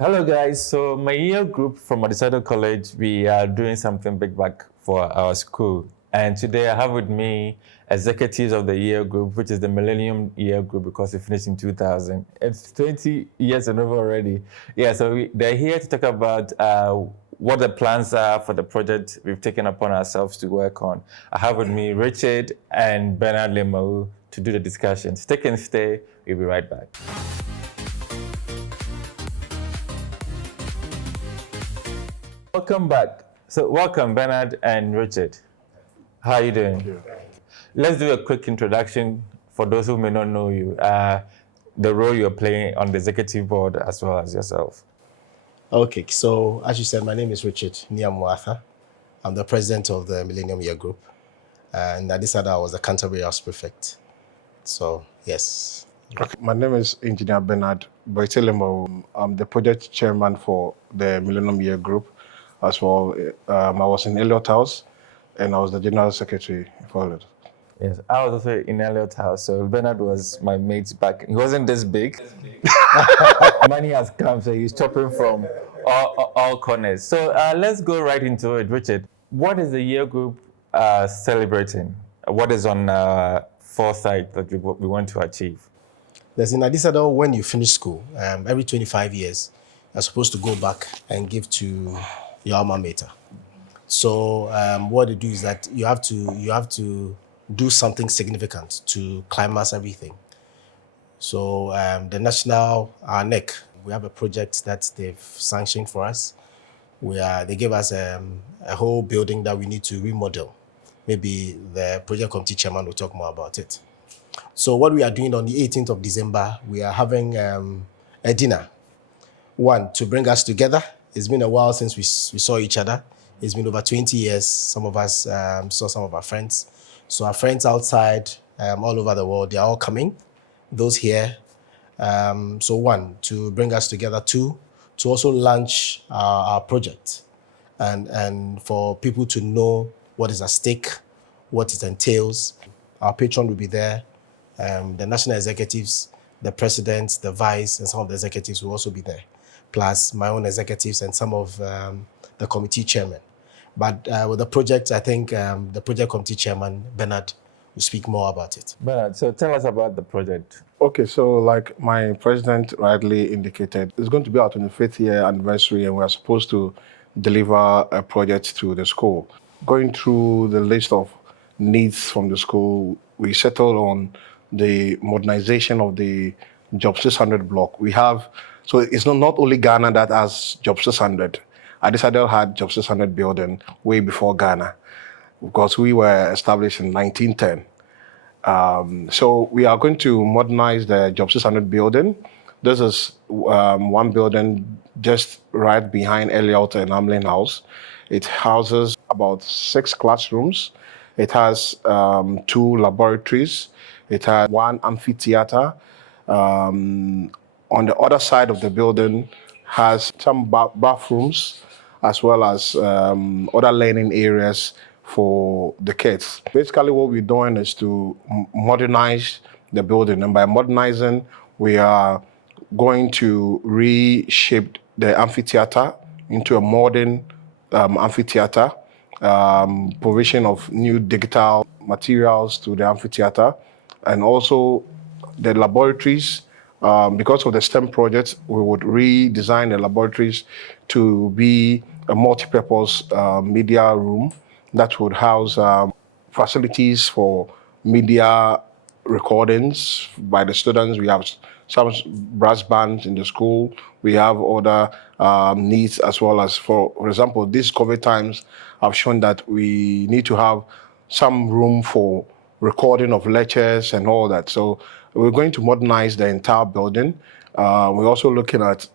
Hello guys, so my year group from Adisadel College, we are doing something big back for our school. And today I have with me executives of the year group, which is the Millennium year group because it finished in 2000. It's 20 years and over already. Yeah, so they're here to talk about what the plans are for the project we've taken upon ourselves to work on. I have with me Richard and Bernard Lemau to do the discussion. Stay and stay, we'll be right back. Welcome back. So welcome, Bernard and Richard. How are you doing? Thank you. Let's do a quick introduction for those who may not know you, the role you're playing on the executive board as well as yourself. Okay, so as you said, my name is Richard Niamwatha. I'm the president of the Millennium Year Group. And Adisadel, I was the Canterbury House Prefect. So, yes. Okay. My name is Engineer Bernard Boitelemo. I'm the project chairman for the Millennium Year Group as well. I was in Elliot House and I was the general secretary for it. Yes, I was also in Elliot House, so Bernard was my mate back. He wasn't this big. Money has come, so he's chopping from all corners. So let's go right into it, Richard. What is the year group celebrating? What is on foresight that we want to achieve? There's in Adisadel, when you finish school, every 25 years, you're supposed to go back and give to your alma mater. So what they do is that you have to do something significant to climax everything. So the national, our NEC, we have a project that they've sanctioned for us. They gave us a whole building that we need to remodel. Maybe the project committee chairman will talk more about it. So what we are doing on the 18th of December, we are having a dinner. One, to bring us together. It's been a while since we saw each other. It's been over 20 years. Some of us saw some of our friends. So our friends outside, all over the world, they're all coming. Those here. So one, to bring us together. Two, to also launch our project and for people to know what is at stake, what it entails. Our patron will be there. The national executives, the president, the vice, and some of the executives will also be there. Plus my own executives and some of the committee chairmen. But with the project, I think the project committee chairman, Bernard, will speak more about it. Bernard, so tell us about the project. Okay, so like my president rightly indicated, it's going to be our 25th year anniversary and we're supposed to deliver a project to the school. Going through the list of needs from the school, we settled on the modernization of the Job 600 block. So it's not only Ghana that has Job 600. Adisadel had Job 600 building way before Ghana because we were established in 1910. So we are going to modernize the Job 600 building. This is one building just right behind Elliot and Amlin House. It houses about 6 classrooms. It has 2 laboratories. It has 1 amphitheater. On the other side of the building has some bathrooms as well as other learning areas for the kids. Basically what we're doing is to modernize the building, and by modernizing, we are going to reshape the amphitheater into a modern amphitheater, provision of new digital materials to the amphitheater, and also the laboratories. Because of the STEM project, we would redesign the laboratories to be a multi-purpose media room that would house facilities for media recordings by the students. We have some brass bands in the school. We have other needs as well as, for example, these COVID times have shown that we need to have some room for recording of lectures and all that. So we're going to modernize the entire building. We're also looking at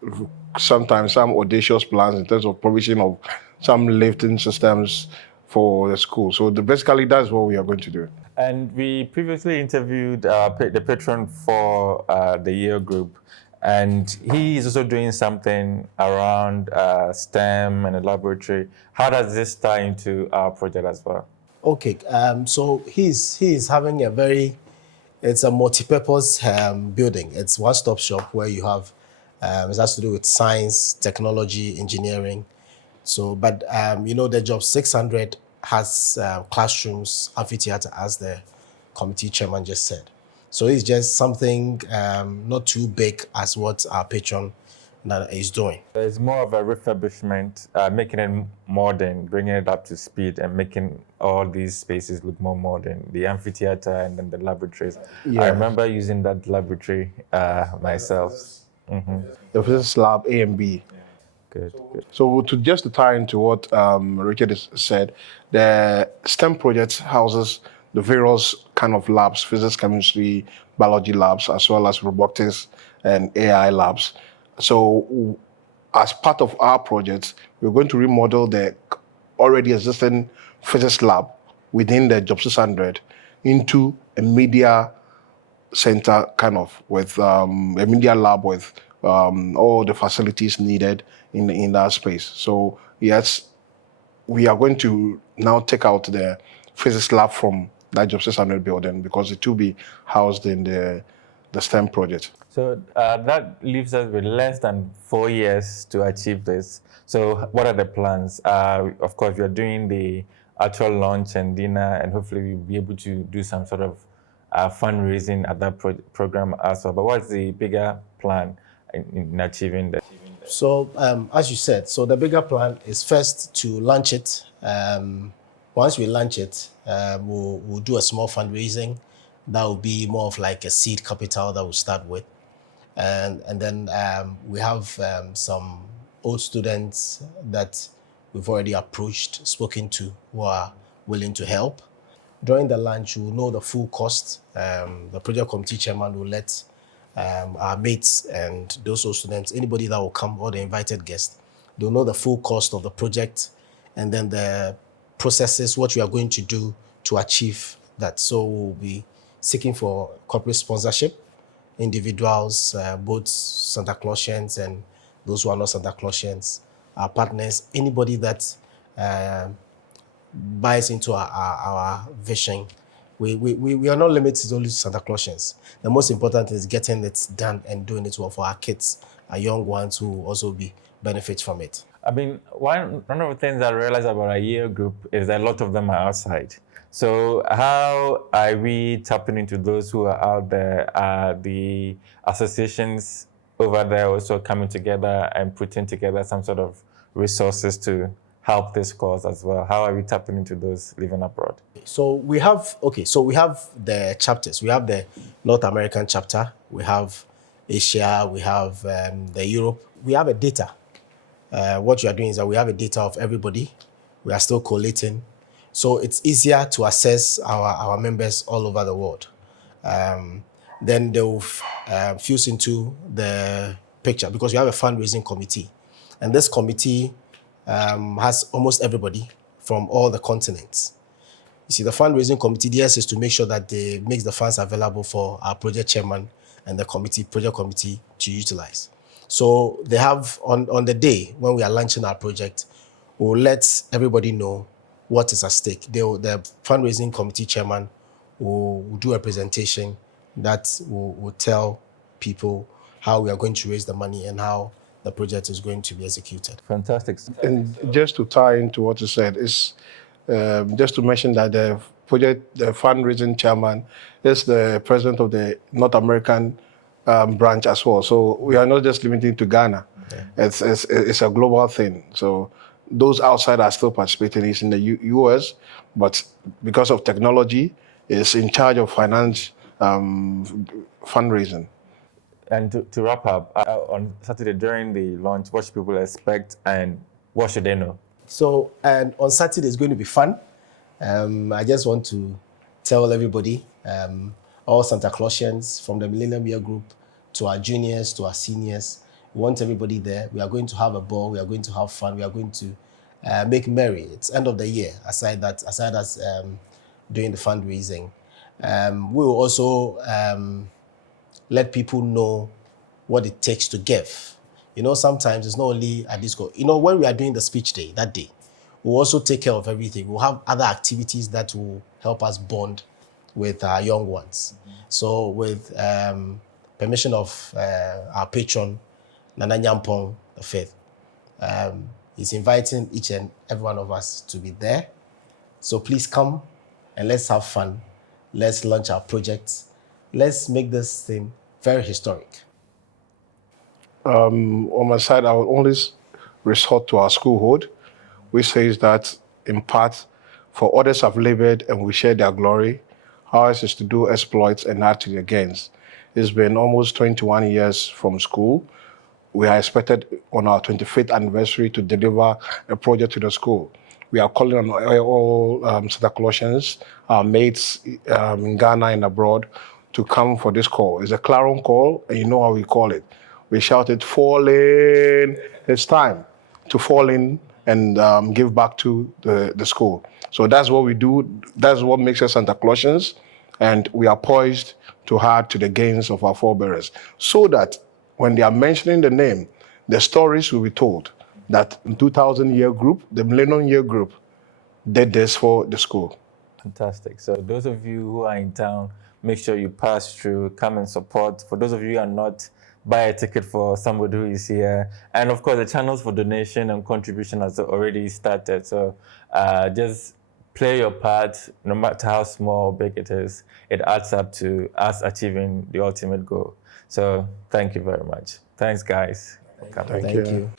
sometimes some audacious plans in terms of provision of some lifting systems for the school. So basically that's what we are going to do. And we previously interviewed the patron for the year group, and he is also doing something around STEM and a laboratory. How does this tie into our project as well? Okay, so he's having it's a multi-purpose building. It's one-stop shop where you have It has to do with science, technology, engineering. So, but the job 600 has classrooms, amphitheater, as the committee chairman just said. So it's just something not too big as what our patron that is doing. It's more of a refurbishment, making it modern, bringing it up to speed, and making all these spaces look more modern. The amphitheater and then the laboratories. Yeah. I remember using that laboratory myself. The physics lab A and B. Good, good. So to tie into what Richard has said, the STEM project houses the various kind of labs, physics, chemistry, biology labs, as well as robotics and AI labs. So as part of our project, we're going to remodel the already existing physics lab within the Job 600 into a media center, kind of with a media lab with all the facilities needed in that space. So yes, we are going to now take out the physics lab from that Job 600 building because it will be housed in the STEM project. So that leaves us with less than 4 years to achieve this. So what are the plans? Of course, we are doing the actual launch and dinner, and hopefully we'll be able to do some sort of fundraising at that program as well. But what's the bigger plan in achieving that? So as you said, so the bigger plan is first to launch it. Once we launch it, we'll do a small fundraising. That will be more of like a seed capital that we'll start with. And then we have some old students that we've already approached, spoken to, who are willing to help. During the launch, we'll know the full cost. The project committee chairman will let our mates and those old students, anybody that will come, or the invited guests, they'll know the full cost of the project and then the processes, what we are going to do to achieve that. So we'll be seeking for corporate sponsorship, individuals, both Santa Clausians and those who are not Santa Clausians, our partners, anybody that buys into our vision. We are not limited only to Santa Clausians. The most important is getting it done and doing it well for our kids, our young ones who will also benefit from it. I mean, one of the things I realized about our year group is that a lot of them are outside. So how are we tapping into those who are out there? Are the associations over there also coming together and putting together some sort of resources to help this cause as well? How are we tapping into those living abroad? So we have the chapters. We have the North American chapter. We have Asia. We have the Europe. We have a data. What we are doing is that we have a data of everybody. We are still collating. So it's easier to assess our members all over the world. Then they'll fuse into the picture because we have a fundraising committee. And this committee has almost everybody from all the continents. You see, the fundraising committee, theirs is to make sure that they make the funds available for our project chairman and the project committee to utilize. So they have, on the day when we are launching our project, we'll let everybody know what is at stake. The fundraising committee chairman will do a presentation that will tell people how we are going to raise the money and how the project is going to be executed. Fantastic. And just to tie into what you said, is just to mention that the fundraising chairman is the president of the North American branch as well. So we are not just limited to Ghana. Yeah. It's a global thing. So those outside are still participating. It's in the US, but because of technology, it's in charge of finance fundraising. And to wrap up, on Saturday during the launch, what should people expect and what should they know? So, and on Saturday it's going to be fun. I just want to tell everybody, all Santa Clausians from the Millennium Year Group to our juniors, to our seniors, we want everybody there. We are going to have a ball. We are going to have fun. We are going to make merry. It's end of the year. Aside as doing the fundraising, we will also let people know what it takes to give. You know, sometimes it's not only at this go. You know, when we are doing the speech day, that day, we'll also take care of everything. We'll have other activities that will help us bond with our young ones. So with permission of our patron, Nana Nyampong the fifth. He's inviting each and every one of us to be there. So please come and let's have fun. Let's launch our projects. Let's make this thing very historic. On my side, I will always resort to our schoolhood, which says that, in part, for others have labored and we share their glory. Ours is to do exploits and add to their gains. It's been almost 21 years from school. We are expected on our 25th anniversary to deliver a project to the school. We are calling on all Santa Colossians, our mates in Ghana and abroad, to come for this call. It's a clarion call, and you know how we call it. We shouted, fall in. It's time to fall in and give back to the school. So that's what we do. That's what makes us Santa Colossians. And we are poised to add to the gains of our forebearers, so that when they are mentioning the name, the stories will be told that in 2000 year group, the Millennium year group, did this for the school. Fantastic. So those of you who are in town, make sure you pass through, come and support. For those of you who are not, buy a ticket for somebody who is here. And of course, the channels for donation and contribution has already started. So just play your part, no matter how small or big it is. It adds up to us achieving the ultimate goal. So thank you very much. Thanks, guys. Thank you.